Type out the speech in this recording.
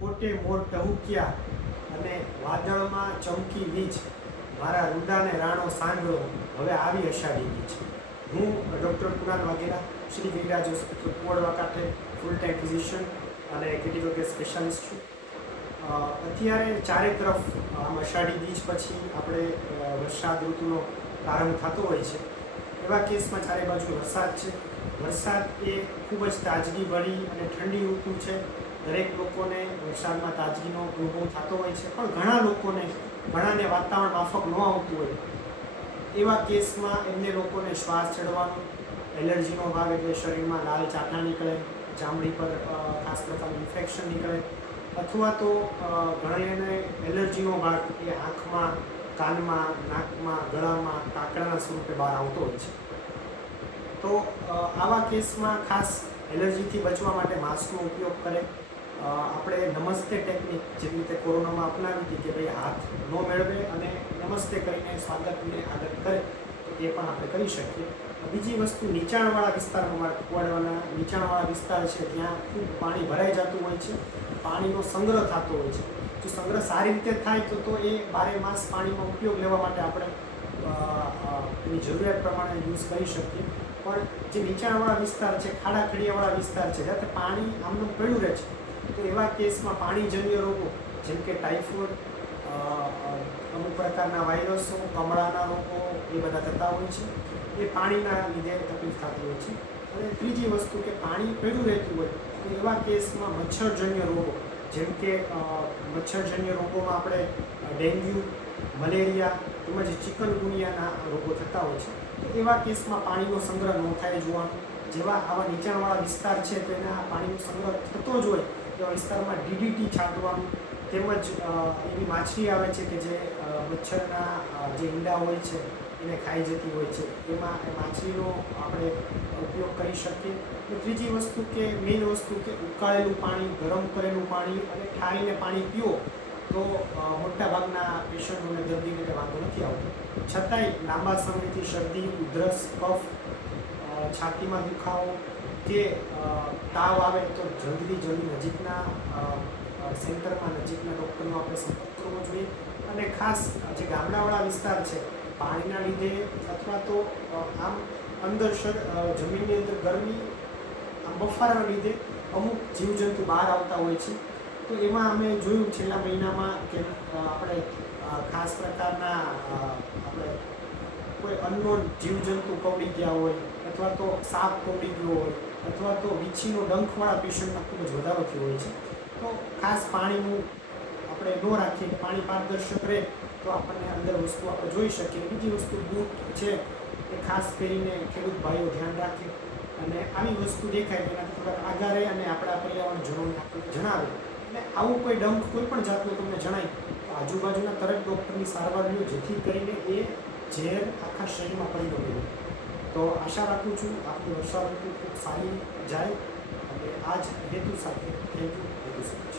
કોટે મોર ટહુક્યા અને વાદળમાં ચમકી વીજ, મારા રૂડાને રાણો સાંભળો, હવે આવી અષાઢી બીજ. હું ડૉક્ટર કુણાલ વાઘેલા, શ્રી ગિરિરાજ હોસ્પિટલ કુવાડવા કાંઠે ફૂલ ટાઈમ ફિઝિશિયન અને ક્રિટિકલ કેર સ્પેશિયાલિસ્ટ છું. અત્યારે ચારે તરફ આમ અષાઢી બીજ પછી આપણે વરસાદ ઋતુનો પ્રારંભ થતો હોય છે. એવા કેસમાં ચારે બાજુ વરસાદ છે. વરસાદ એ ખૂબ જ તાજગીભરી અને ઠંડી ઋતુ છે. દરેક લોકોને વરસાદમાં તાજગીનો અનુભવ થતો હોય છે, પણ ઘણાને વાતાવરણ માફક ન આવતું હોય એવા કેસમાં એમને લોકોને શ્વાસ ચડવાનો, એલર્જીનો ભાગ એટલે શરીરમાં લાલ ચાટા નીકળે, ચામડી પર ખાસ પ્રકારનું ઇન્ફેક્શન નીકળે, અથવા તો ઘણાને એલર્જીનો ભાગ એ આંખમાં, કાનમાં, નાકમાં, ગળામાં કાકડાના સ્વરૂપે બહાર આવતો હોય છે. તો આવા કેસમાં ખાસ એલર્જીથી બચવા માટે માસ્કનો ઉપયોગ કરે. આપણે નમસ્તે ટેકનિક જેવી રીતે કોરોનામાં અપનાવી હતી કે ભાઈ હાથ ન મેળવે અને નમસ્તે કરીને સ્વાગતને આદત કરે, તો એ પણ આપણે કરી શકીએ. બીજી વસ્તુ, નીચાણવાળા વિસ્તારમાં, કુવાડવાના નીચાણવાળા વિસ્તાર છે ત્યાં ખૂબ પાણી ભરાઈ જતું હોય છે, પાણીનો સંગ્રહ થતો હોય છે. જો સંગ્રહ સારી રીતે થાય તો એ 12 માસ પાણીનો ઉપયોગ લેવા માટે આપણે એની જરૂરિયાત પ્રમાણે યુઝ કરી શકીએ. પણ જે નીચાણવાળા વિસ્તાર છે, ખાડાખડીયાવાળા વિસ્તાર છે, જ્યાં પાણી આમનું પડ્યું રહે છે, તો એવા કેસમાં પાણીજન્ય રોગો જેમ કે ટાઇફોઇડ, અમુક પ્રકારના વાયરસો, કમળાના રોગો એ બધા થતા હોય છે. એ પાણીના લીધે તકલીફ થતી હોય છે. અને ત્રીજી વસ્તુ કે પાણી પડ્યું રહેતું હોય તો એવા કેસમાં મચ્છરજન્ય રોગો જેમ કે મચ્છરજન્ય રોગોમાં આપણે ડેન્ગ્યુ, મલેરિયા તેમજ ચિકનગુનિયાના રોગો થતા હોય છે. તો એવા કેસમાં પાણીનો સંગ્રહ ન થાય જોવાનું. જેવા આવા નીચાણવાળા વિસ્તાર છે તો એના પાણીનો સંગ્રહ થતો જ હોય એવા વિસ્તારમાં DDT છાંટવાનું. તેમજ એવી માછલી આવે છે કે જે મચ્છરના જે ઈંડા હોય છે એને ખાઈ જતી હોય છે, એમાં એ માછલીનો આપણે ઉપયોગ કરી શકીએ. અને ત્રીજી વસ્તુ કે મેઇન વસ્તુ કે ઉકાળેલું પાણી, ગરમ કરેલું પાણી અને ઠારીને પાણી પીવો તો મોટાભાગના પેશન્ટોને, દર્દીને વાંધો નથી આવતો. છતાંય લાંબા સમયથી શરદી, ઉધરસ, કફ, છાતીમાં દુખાવો કે તાવ આવે તો જલ્દી નજીકના સેન્ટરમાં, નજીકના ડૉક્ટરનો આપણે સંપર્ક કરવો જોઈએ. અને ખાસ જે ગામડાવાળા વિસ્તાર છે, પાણીના લીધે અથવા તો આમ અંદર જમીનની અંદર ગરમી, આમ બફારાના લીધે અમુક જીવજંતુ બહાર આવતા હોય છે. તો એમાં અમે જોયું છેલ્લા મહિનામાં કે આપણે ખાસ પ્રકારના આપણે કોઈ અનનોન જીવજંતુ કવડી ગયા હોય, અથવા તો સાપ કવડી ગયો હોય, અથવા તો વીછીનો ડંખવાળા પેશન્ટમાં ખૂબ જ વધારો થયો હોય છે. તો ખાસ પાણીનું આપણે ન રાખીએ, પાણી પારદર્શક રહે તો આપણને અંદર વસ્તુ આપણે જોઈ શકીએ. બીજી વસ્તુ, બૂટ છે એ ખાસ પહેરીને ખેડૂત ભાઈઓ ધ્યાન રાખે અને આવી વસ્તુ દેખાય તો એનાથી થોડાક આગા રહે અને આપણા પર્યાવરણજનોને આપણને જણાવે. અને આવું કોઈ ડંખ કોઈ પણ જાતનું તમને જણાય તો આજુબાજુના તરત ડૉક્ટરની સારવાર લો, જેથી કરીને એ ઝેર આખા શરીરમાં પરિણમે. તો આશા રાખું છું આપણી વર્ષા ઋતુ ખૂબ સારી જાય અને આ જ હેતુ સાથે થેન્ક યુ સો મચ.